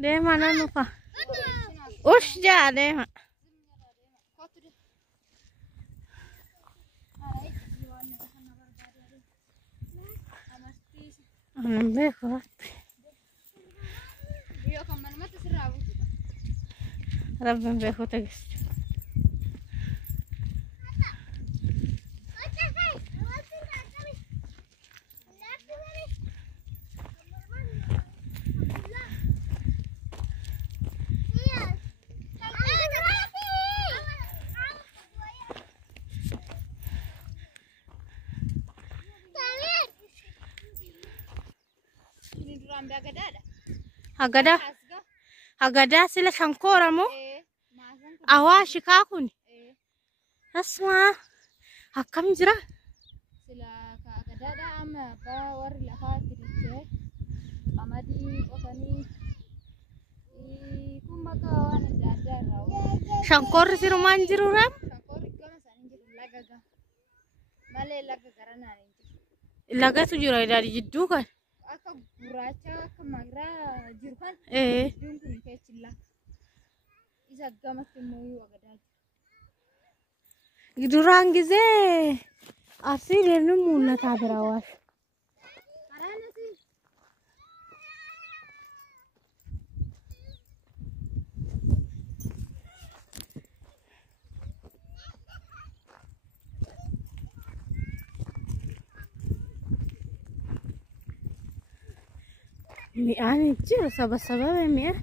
Deh mana lupa. Ush ja deh mak. Nambe kuat. Rabban beku tagis. Agada sila shankora mo. Awashi kakun. Asma. Akkam jira. Sila agada da amma ba war lafa kiriche. Amadi qotani. Kuma kawan dada raw. Shankor siruman jiru ram. Shankor gama sanin jiru lagaga. Male laga garana ni. Laga tu jira dari jiddu kan. Aka guracha aka magra jiru kan. Dun kun kechilla. Isa gama timoyu agada. Durang gize. Asli devnu munna tabirawas. Arana sih. Mi'an jira sabab mi'an.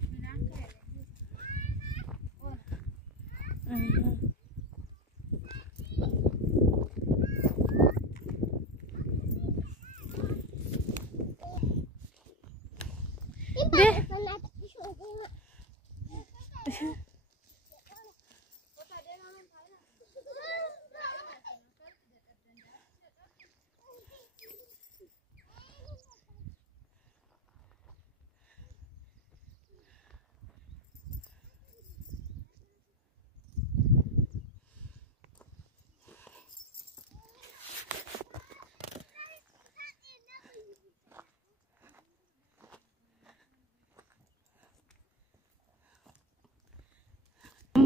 Deh.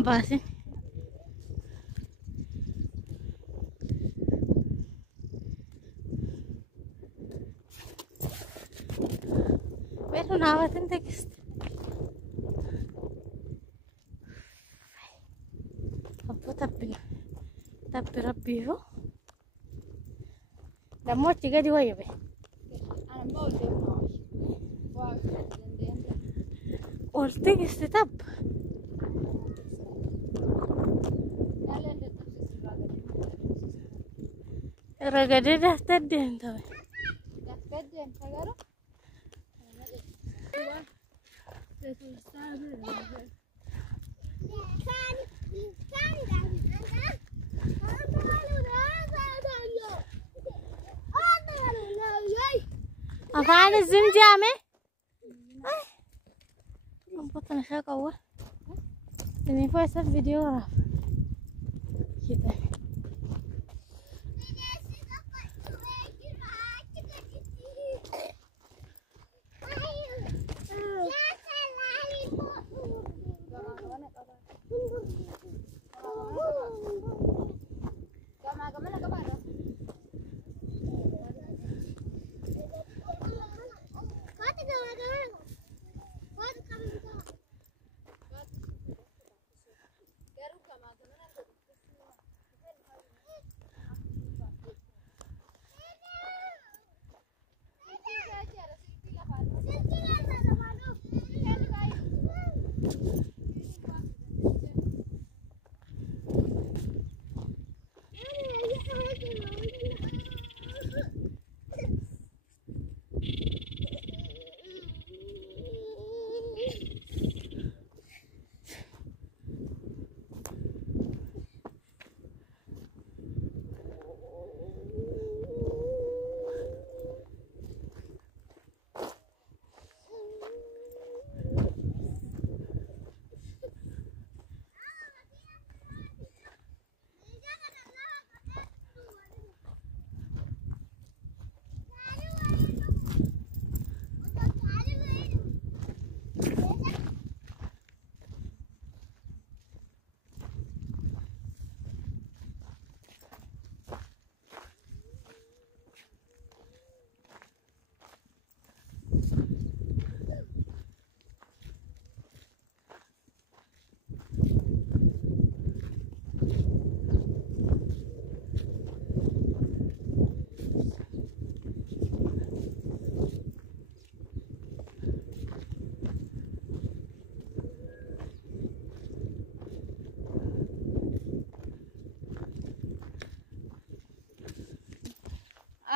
Basin. Pero nawatin text. Apa tapi Rabbiho. Damo tiga diwa ya be. Ambo de no. Wa dende. Orte este tap. Ragade dah tadden tahu. Dah tadden tagaro. Apaan الزمجة me? Nampak nasa kau. Ini voice video lah. Kita.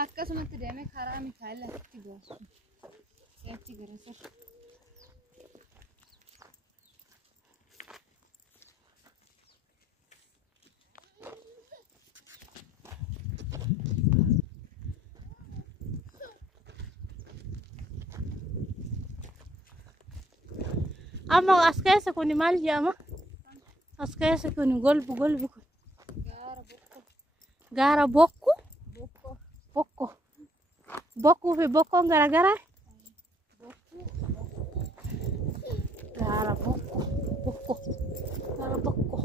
akkasumatti deemee karaa Mikaa'elaatti goota. Si'achi gara sirra. Amma as keessa kun maal jedhama? As keessa kun golbu kun. Gaara bokku. Bokko. Bokkuu fi bokkoon garagaraa. Gaara bokko. Gaara bokko.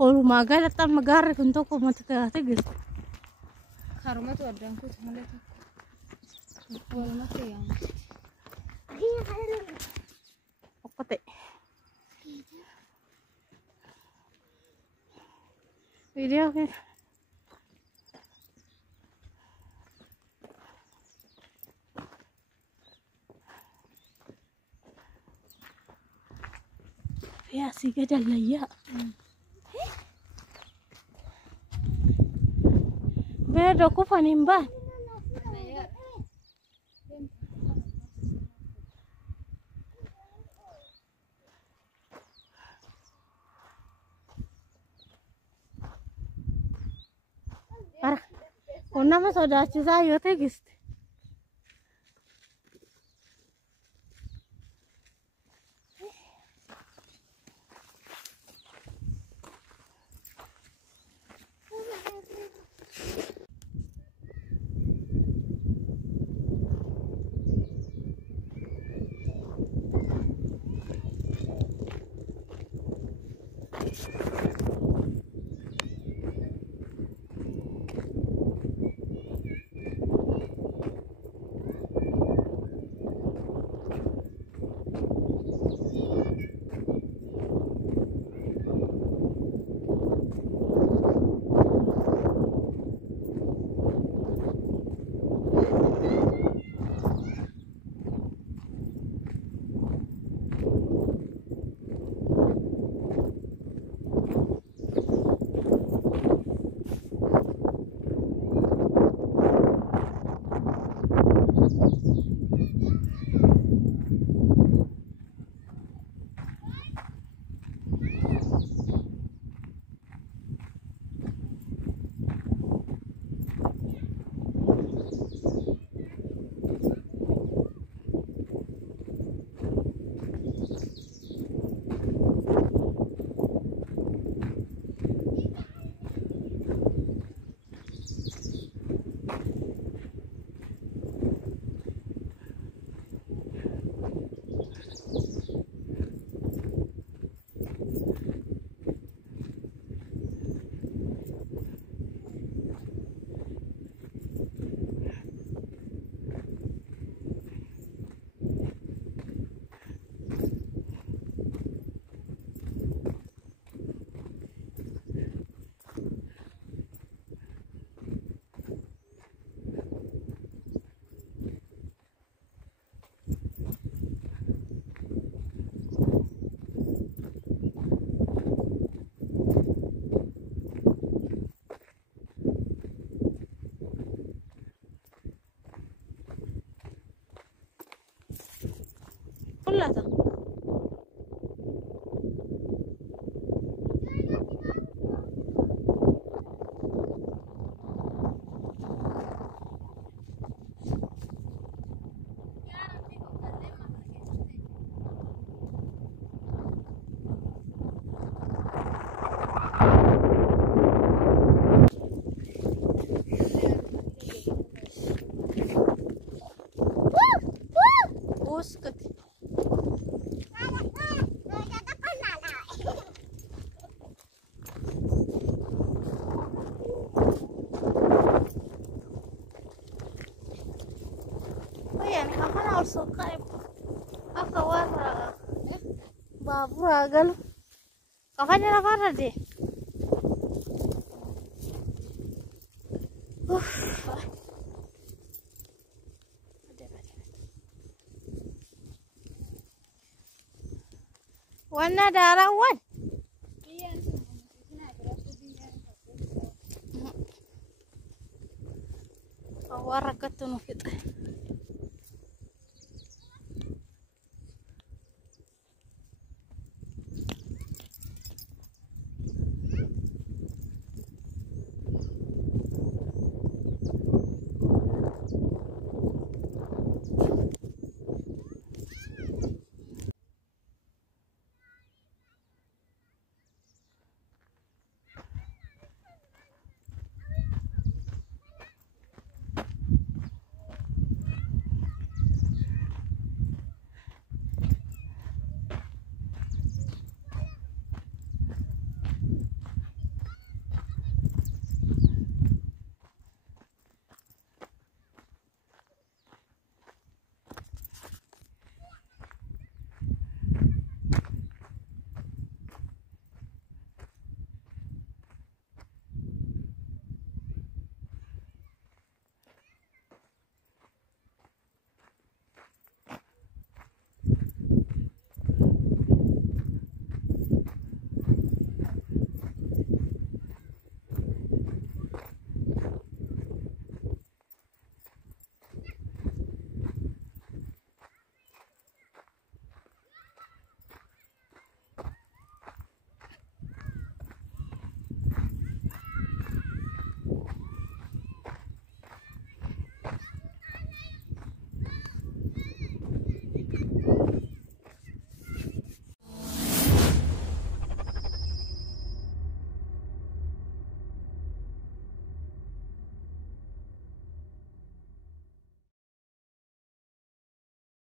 Walumaa galatti amma gaarri kun tokko mata taate jirti. Harumatu addaan kutu malee tokko. Walumatti yaamti. Tokko ta'e. Viidiyoo kana. Yaa si gadallayyaa. Bedo kufaniin baan. Bara kun nama sodaachisaa yoo teegiste. Kullata. Uskati. Aku warna babur agal Kapan ya parah deh. Warna darah wan. Awara ketunu kita.